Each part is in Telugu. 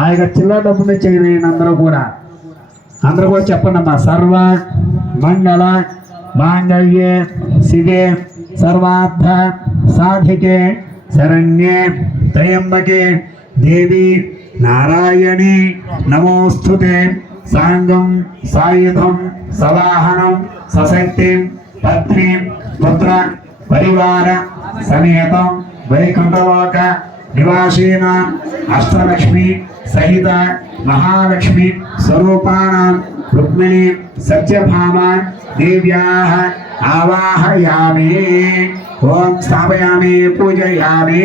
ఆ యొక్క చిల్లర డబ్బుని చేయలేని అందరూ కూడా. అందరూ కూడా చెప్పండమ్మా సర్వ మంగళ మాంగళ్యే శివే సర్వార్థ సాధికే శరణ్యే త్రయంబకే దేవి నారాయణి నమోస్తుతే. సాంగం సాయుధం సవాహనం సశక్తి పత్ని పుత్ర పరివార సమేతం వైకుంఠలోక నివాసేన అష్టలక్ష్మి సహిత మహాలక్ష్మి స్వరూపాణం రుక్మిణి సత్యభామ దేవ్యాః ఆవాహయామి ఓం స్థాపయామి పూజయామి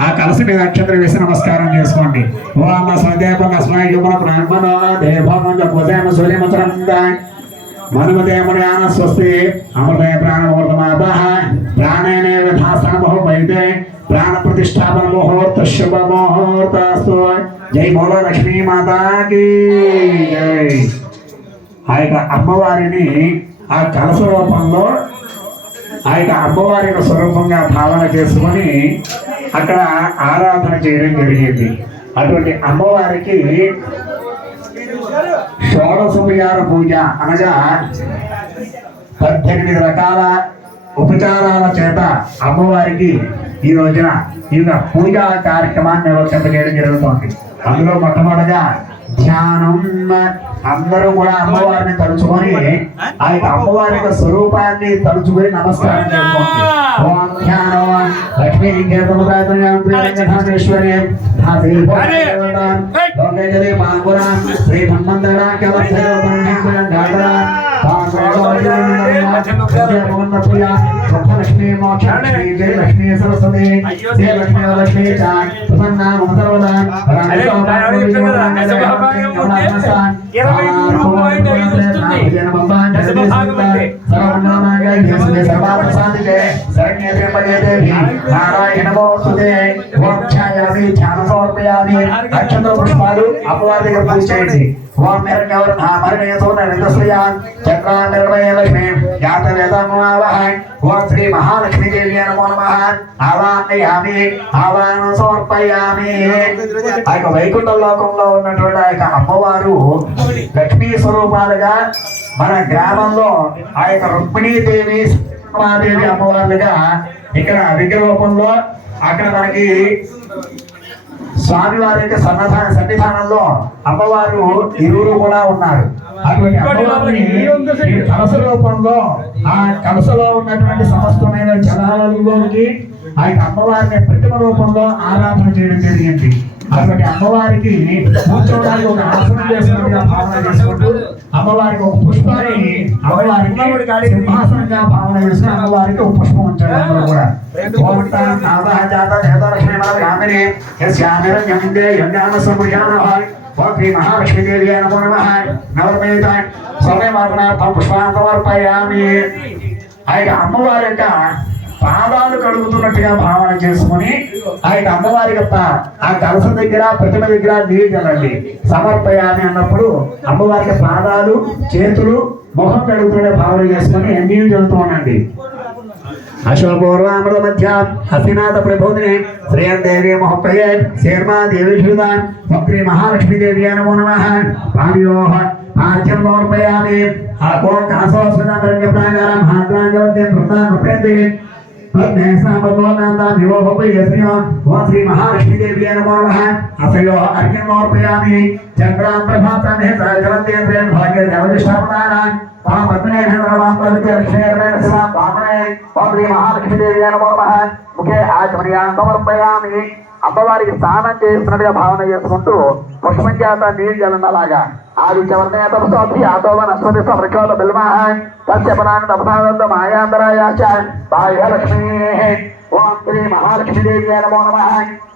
ఆ కలసి మీద నక్షత్రం వేసి నమస్కారం చేసుకోండి. ఓ ఓం స్వదేవ స్వాయుమ బ్రాహ్మణ దేవమంద భుజేమ సూర్యమచరం మనుమదేముయాన స్వస్తి అమృతయ ప్రాణముహూర్తమాప ప్రాణేనే యథాస్థానమో వైదే ప్రాణ ప్రతిష్టాపన జై బోలో లక్ష్మీ మాతాకి జై ఆ యొక్క అమ్మవారిని ఆ కలస రూపంలో ఆ యొక్క అమ్మవారి స్వరూపంగా భావన చేసుకొని అక్కడ ఆరాధన చేయడం జరిగింది. అటువంటి అమ్మవారికి షోడశోపచార పూజ అనగా పద్దెనిమిది రకాల ఉపచారాల చేత అమ్మవారికి ఈ రోజున ఈ యొక్క పూజా కార్యక్రమాన్ని నిర్వర్తింపజేయడం జరుగుతోంది? అందులో మొట్టమొదటిగా ధ్యానం అందరూ కూడా అమ్మవారిని తలుచుకొని ఆ యొక్క అమ్మవారి యొక్క స్వరూపాన్ని తలుచుకొని నమస్కారం చేసుకోండి ఓం ధ్యానం లక్ష్మీ వెంకటేశ్వరి లోకేజరి మాంగురా శ్రీ హనుమంతరా లక్ష్మీ మోక్ష జయ లక్ష్మీ సరస్వతి జయ లక్ష్మీ లక్ష్మీ పుష్పాలు అమ్మవారి దగ్గర పూజ చేయండి ఓం ఆ నిర్మయ ఓం శ్రీ మహాలక్ష్మీ దేవి నమో నమః ఆవాహయామి ఆవాహన సమర్పయామి ఆ యొక్క వైకుంఠ లోకంలో ఉన్నటువంటి ఆ యొక్క అమ్మవారు లక్ష్మీ స్వరూపాలుగా మన గ్రామంలో ఆ యొక్క రుక్మిణీదేవి దేవి అమ్మవారులుగా ఇక్కడ విగ్రహ రూపంలో అక్కడ మనకి స్వామివారి యొక్క సన్నిధాన సన్నిధానంలో అమ్మవారు ఇరువురు కూడా ఉన్నారు. అటువంటి అమ్మవారిని ఈ కలస రూపంలో ఆ కలసలో ఉన్నటువంటి సమస్తమైన జలాలలోకి ఆ అమ్మవారిని ప్రతిమ రూపంలో ఆరాధన చేయడం జరిగింది. అటువంటి అమ్మవారికి కూర్చోడానికి ఒక ఆసనం చేసినట్టుగా భావన చేసుకుంటూ అమ్మవారికి ఒక పుష్పాన్ని అమ్మవారికి సింహాసనంగా భావన చేసుకుని అమ్మవారికి ఒక పుష్పం ఉంచాడు కూడా. మహాలక్ష్మీదేవి నమో నమః. ఆ యొక్క అమ్మవారి యొక్క పాదాలు కడుగుతున్నట్టుగా భావన చేసుకుని ఆయన అమ్మవారి యొక్క ఆ కలస దగ్గర ప్రతిమ దగ్గర నీరు చల్లండి. సమర్పయామి అన్నప్పుడు అమ్మవారికి పాదాలు చేతులు ముఖం కడుగుతున్న భావన చేసుకుని నీరు చల్లుతూ ఉండండి. అశోపూర్వామృత మధ్య హసినాథ ప్రబోధిని శ్రేయదేవి మహోపయే శర్మా దేవి శ్రీదాన్ వక్రీ మహాలక్ష్మీదేవి నమో నమ. పాణియోహ ఆద్యం సమర్పయామి ఆ కోం కాసోస్మితాంగ ప్రాంగారం హాద్రాంగవద్యం వృత్తాన్ ఉపేంద్రి శ్రీ మహాలక్ష్మీ దేవి నమో నమ అసయో అర్ఘ్యం సమర్పయామి చంద్రాం ప్రభాతాన్ని సహజలంతేంద్రేణ భాగ్య జగదిష్టాపదానాన్ ఓం పద్మనే హేంద్రవాం పవిత్ర లక్ష్మీర్మేణ శివాం పాపనే ఓం శ్రీ మహాలక్ష్మీ దేవి నమో నమ ముఖే ఆచమనీయాన్ సమర్పయామి అమ్మవారికి స్నానం చేస్తున్నట్టుగా భావన చేసుకుంటూ పుష్పం చేత నీళ్ళు జలంలాగా ఆది చవర్ణయ తపసోపి ఆతోవన అశ్వతి సమృకోల బిల్మహ తత్యపనాన్ని తపసానంద మాయాంతరాయాచ బాహ్య లక్ష్మీ ఓం శ్రీ మహాలక్ష్మీ దేవి నమో నమ.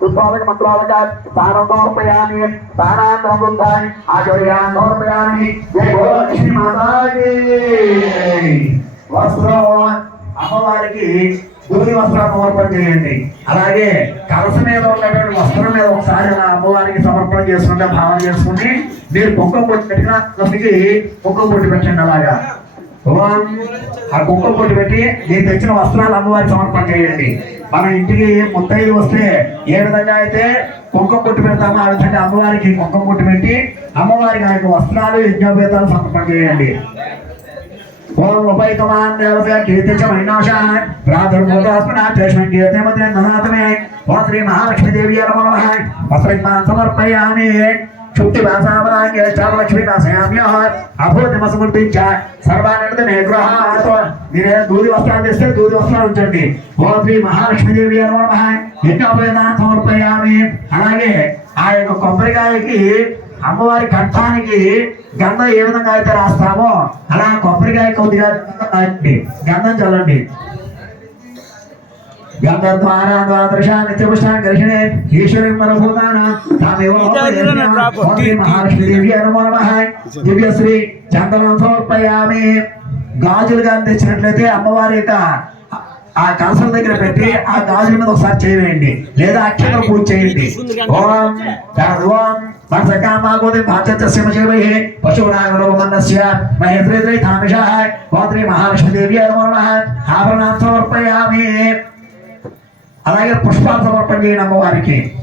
ఉద్భావక మంత్రాలక స్థానం సమర్పయామి స్థానాంతరం వృద్ధాన్ని ఆచర్యాన్ని సమర్పయామి జై బోలో లక్ష్మీ మాతాకి వస్త్రం అమ్మవారికి దూరి వస్త్రాలు సమర్పణ చేయండి. అలాగే కలస మీద ఉన్నటువంటి వస్త్రం మీద ఒకసారి అలా అమ్మవారికి సమర్పణ చేసుకుంటే భావన చేసుకుని మీరు కుక్క పొట్టి పెట్టిన కసికి కుక్క పొట్టి పెట్టండి అలాగా. ఆ కుక్క పొట్టి పెట్టి నేను తెచ్చిన వస్త్రాలు అమ్మవారికి సమర్పణ చేయండి. మన ఇంటికి ముత్తైదు వస్తే ఏ విధంగా అయితే కుక్క కొట్టు పెడతామో ఆ విధంగా అమ్మవారికి కుక్క కొట్టు పెట్టి అమ్మవారికి ఆ యొక్క వస్త్రాలు యజ్ఞోపేతాలు సమర్పణ చేయండి. ఓం ఉపైతమాన్ కీర్తి చ వైనాశాన్ ప్రాదుర్భూతాస్మనా తేష్మం కీర్తి మధ్య ననాతమే ఓం శ్రీ మహాలక్ష్మీ దేవి నమః. వస్త్రజ్ఞాన్ సమర్పయామి చుట్టి వాసావరాంగే చాలక్ష్మీ దాసయామ్య అభూతిమ సమర్పించ సర్వానంద నిగ్రహాత్ మీరే దూది వస్త్రాలు తెస్తే దూది వస్త్రాలు ఉంచండి. ఓం శ్రీ మహాలక్ష్మీ దేవి నమః. యజ్ఞోపేతాన్ సమర్పయామి అలాగే ఆ యొక్క కొబ్బరికాయకి అమ్మవారి కంఠానికి గంధం ఏ విధంగా అయితే రాస్తామో అలా కొబ్బరికాయ కొద్దిగా రాయండి. గంధం చల్లండి. గంధం ద్వారా ద్వాదశా నిత్యపుష్టాన్ ఘర్షణే ఈశ్వరి మనభూతాన తామేవ మహాలక్ష్మి దేవి నమః దివ్యశ్రీ చందనం సమర్పయామి. గాజులు కానీ తెచ్చినట్లయితే అమ్మవారి యొక్క ఆ కలసం దగ్గర పెట్టి ఆ గాజుల మీద ఒకసారి చేయవేయండి లేదా అక్షరం పూజ చేయండి. ఓం ఓం పశునాగరోమన్నస్య మహేంద్రేంద్రై గోత్రే నమో సమర్పయామి. అలాగే పుష్పాలు సమర్పణ చేయండి అమ్మవారికి